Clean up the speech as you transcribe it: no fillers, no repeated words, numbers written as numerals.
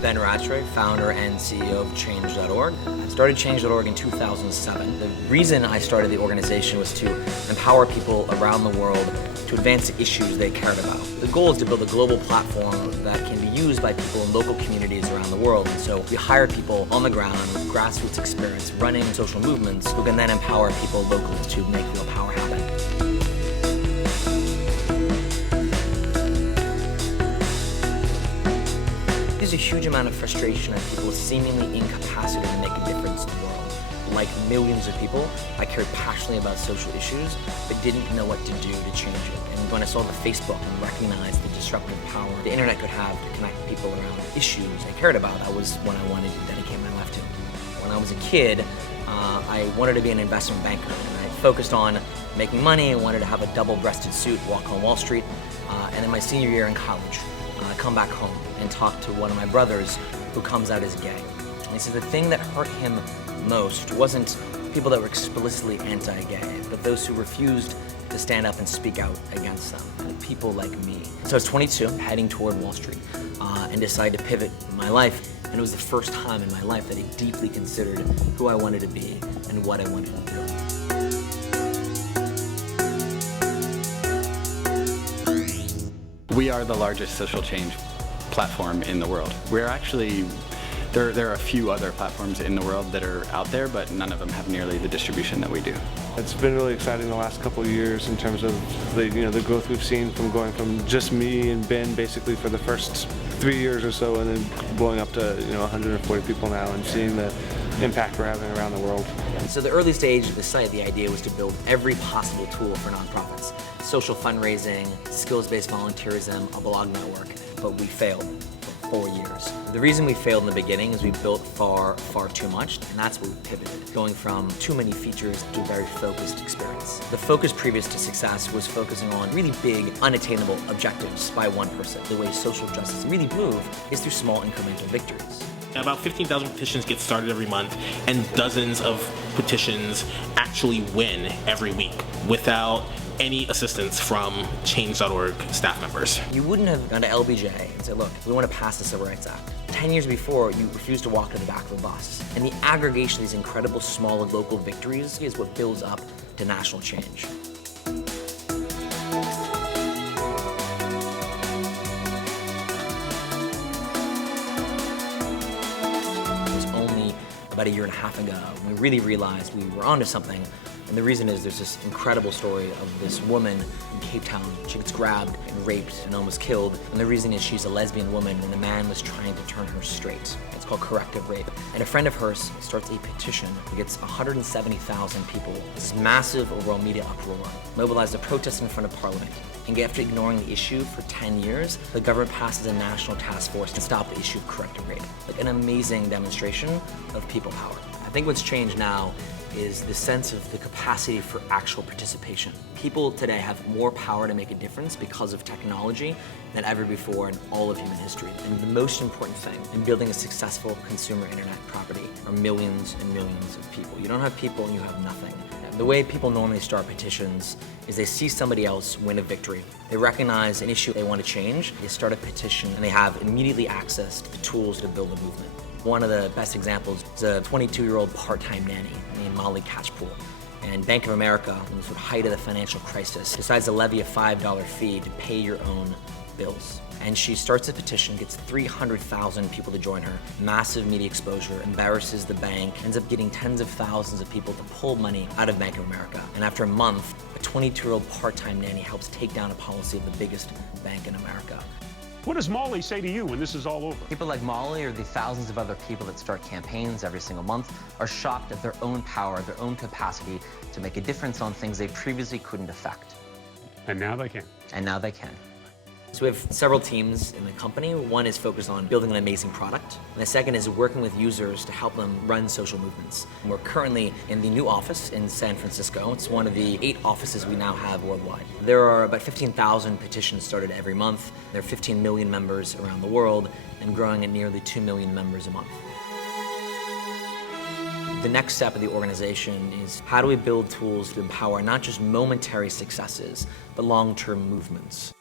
Ben Rattray, founder and CEO of Change.org. I started Change.org in 2007. The reason I started the organization was to empower people around the world to advance the issues they cared about. The goal is to build a global platform that can be used by people in local communities around the world. And so we hire people on the ground with grassroots experience running social movements who can then empower people locally to make real power happen. There's a huge amount of frustration at people's seemingly incapacity to make a difference in the world. Like millions of people, I cared passionately about social issues, but didn't know what to do to change it. And when I saw the Facebook and recognized the disruptive power the internet could have to connect people around issues I cared about, that was when I wanted to dedicate my life to. When I was a kid, I wanted to be an investment banker, and I focused on making money. I wanted to have a double-breasted suit, walk on Wall Street, and in my senior year in college, I come back home and talk to one of my brothers who comes out as gay. And he said the thing that hurt him most wasn't people that were explicitly anti-gay, but those who refused to stand up and speak out against them, people like me. So I was 22, heading toward Wall Street, and decided to pivot my life. And it was the first time in my life that I deeply considered who I wanted to be and what I wanted to do. We are the largest social change platform in the world. We're actually, there are a few other platforms in the world that are out there, but none of them have nearly the distribution that we do. It's been really exciting the last couple of years in terms of the growth we've seen from going from just me and Ben basically for the first 3 years or so, and then blowing up to 140 people now, and seeing the impact we're having around the world. So the early stage of the site, the idea was to build every possible tool for nonprofits. Social fundraising, skills-based volunteerism, a blog network, but we failed for 4 years. The reason we failed in the beginning is we built far too much, and that's where we pivoted, going from too many features to a very focused experience. The focus previous to success was focusing on really big, unattainable objectives by one person. The way social justice really move is through small incremental victories. About 15,000 petitions get started every month, and dozens of petitions actually win every week without any assistance from Change.org staff members. You wouldn't have gone to LBJ and said, look, we want to pass the Civil Rights Act. 10 years before, you refused to walk to the back of a bus. And the aggregation of these incredible small and local victories is what builds up to national change. About a year and a half ago, we really realized we were onto something. And the reason is there's this incredible story of this woman in Cape Town. She gets grabbed and raped and almost killed. And the reason is she's a lesbian woman and a man was trying to turn her straight. It's called corrective rape. And a friend of hers starts a petition that gets 170,000 people. This massive overall media uproar, mobilized a protest in front of Parliament. And after ignoring the issue for 10 years, the government passes a national task force to stop the issue of corrective rape. Like an amazing demonstration of people power. I think what's changed now is the sense of the capacity for actual participation. People today have more power to make a difference because of technology than ever before in all of human history. And the most important thing in building a successful consumer internet property are millions and millions of people. You don't have people and you have nothing. The way people normally start petitions is they see somebody else win a victory. They recognize an issue they want to change, they start a petition, and they have immediately access to the tools to build a movement. One of the best examples is a 22-year-old part-time nanny named Molly Catchpool. And Bank of America, in the height of the financial crisis, decides to levy a $5 fee to pay your own bills. And she starts a petition, gets 300,000 people to join her, massive media exposure, embarrasses the bank, ends up getting tens of thousands of people to pull money out of Bank of America. And after a month, a 22-year-old part-time nanny helps take down a policy of the biggest bank in America. What does Molly say to you when this is all over? People like Molly or the thousands of other people that start campaigns every single month are shocked at their own power, their own capacity to make a difference on things they previously couldn't affect. And now they can. And now they can. So we have several teams in the company. One is focused on building an amazing product, and the second is working with users to help them run social movements. We're currently in the new office in San Francisco. It's one of the 8 offices we now have worldwide. There are about 15,000 petitions started every month. There are 15 million members around the world and growing at nearly 2 million members a month. The next step of the organization is how do we build tools to empower not just momentary successes, but long-term movements.